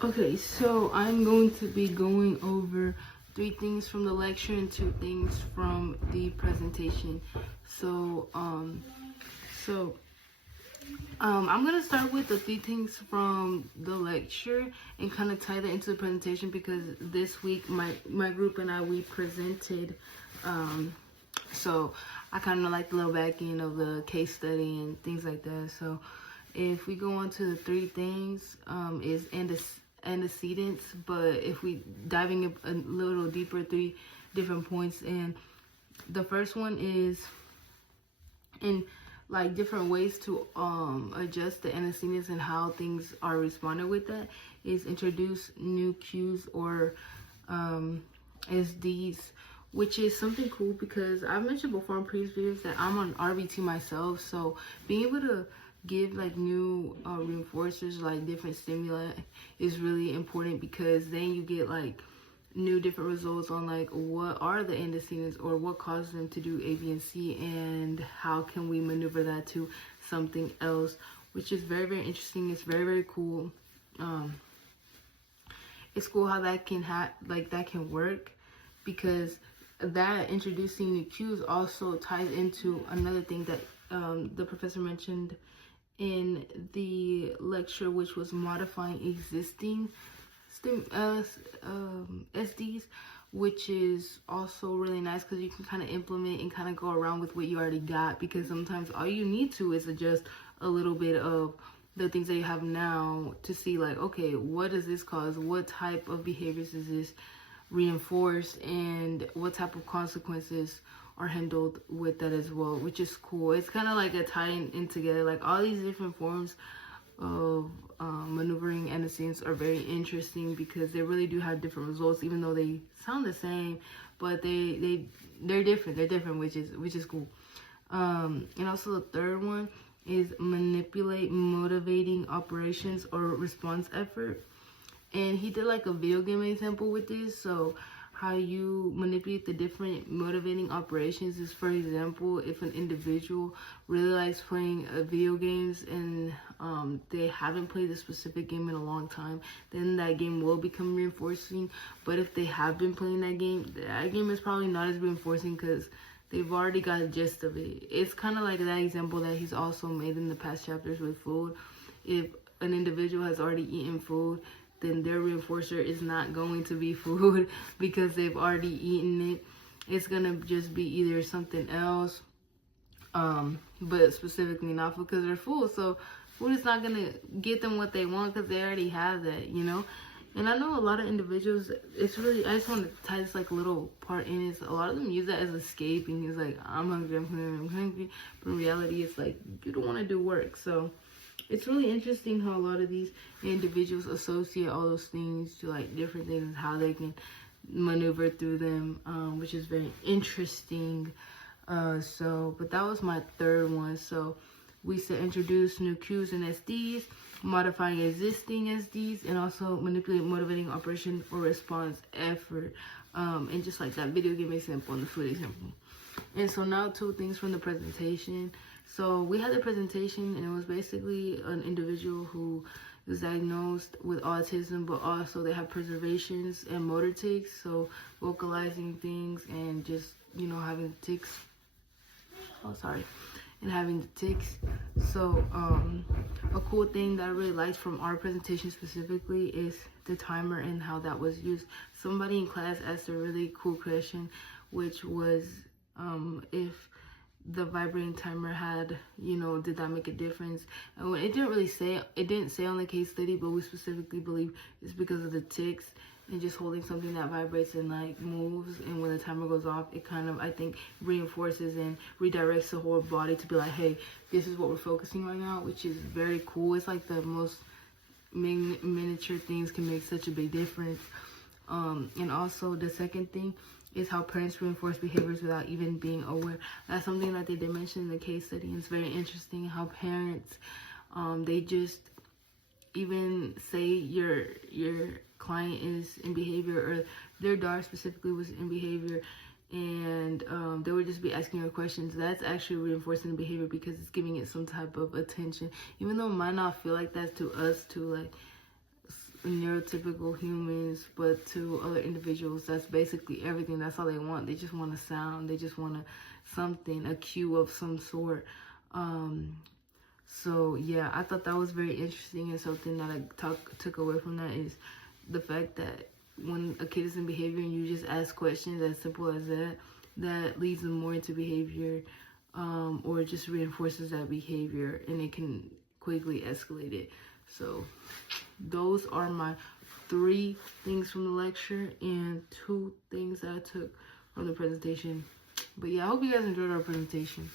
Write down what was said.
Okay, so I'm going to be going over 3 things from the lecture and 2 things from the presentation. So, so I'm gonna start with the 3 things from the lecture and kind of tie that into the presentation because this week my group and we presented. So I kind of like the little back end of the case study and things like that. So if we go on to the 3 things, is antecedents, but if we diving a little deeper, 3 different points, and the first one is in like different ways to adjust the antecedents and how things are responded with that is introduce new cues or SDs, which is something cool because I've mentioned before in previous videos that I'm on RBT myself, so being able to give like new reinforcers, like different stimuli, is really important because then you get like new different results on like what are the antecedents or what causes them to do A, B, and C, and how can we maneuver that to something else, which is very, very interesting. It's very, very cool. It's cool how that can that can work, because that introducing new cues also ties into another thing that the professor mentioned in the lecture, which was modifying existing SDs, which is also really nice because you can kind of implement and kind of go around with what you already got, because sometimes all you need to is adjust a little bit of the things that you have now to see like, okay, what does this cause? What type of behaviors is this reinforced, and what type of consequences are handled with that as well, which is cool. It's kind of like a tying in together, like all these different forms of maneuvering antecedents are very interesting because they really do have different results, even though they sound the same, but they're different, which is cool. And also the third one is manipulate motivating operations or response effort, and he did like a video game example with this. So how you manipulate the different motivating operations is, for example, if an individual really likes playing video games and they haven't played a specific game in a long time, then that game will become reinforcing. But if they have been playing that game is probably not as reinforcing because they've already got a gist of it. It's kind of like that example that he's also made in the past chapters with food. If an individual has already eaten food, then their reinforcer is not going to be food because they've already eaten it. It's gonna just be either something else, but specifically not food because they're full. So food is not gonna get them what they want because they already have that, you know. And I know a lot of individuals, it's really, I just want to tie this like little part in, is a lot of them use that as escaping. It's like, I'm hungry, I'm hungry, I'm hungry. But in reality, it's like, you don't want to do work. So it's really interesting how a lot of these individuals associate all those things to like different things, how they can maneuver through them, which is very interesting. But that was my third one. So we said introduce new cues and SDs, modifying existing SDs, and also manipulate motivating operation or response effort. And just like that video game example and the food example. And so now 2 things from the presentation. So we had a presentation, and it was basically an individual who was diagnosed with autism, but also they have preservations and motor tics, so vocalizing things and just, having tics. Oh, sorry. And having the tics. So a cool thing that I really liked from our presentation specifically is the timer and how that was used. Somebody in class asked a really cool question, which was if the vibrating timer had, did that make a difference? And it didn't say on the case study, but we specifically believe it's because of the tics and just holding something that vibrates and like moves, and when the timer goes off, it kind of, I think, reinforces and redirects the whole body to be like, hey, this is what we're focusing on now, which is very cool. It's like the most miniature things can make such a big difference. And also the second thing is how parents reinforce behaviors without even being aware. That's something that they did mention in the case study. It's very interesting how parents, they just even say your client is in behavior, or their daughter specifically was in behavior, and they would just be asking her questions. That's actually reinforcing the behavior because it's giving it some type of attention, even though it might not feel like that to us, to like neurotypical humans, but to other individuals, that's basically everything. That's all they want. They just want a sound. They just want a cue of some sort. So yeah, I thought that was very interesting, and something that I took away from that is the fact that when a kid is in behavior and you just ask questions as simple as that, that leads them more into behavior, or just reinforces that behavior, and it can quickly escalate it. So those are my 3 things from the lecture and 2 things that I took from the presentation. But yeah, I hope you guys enjoyed our presentation.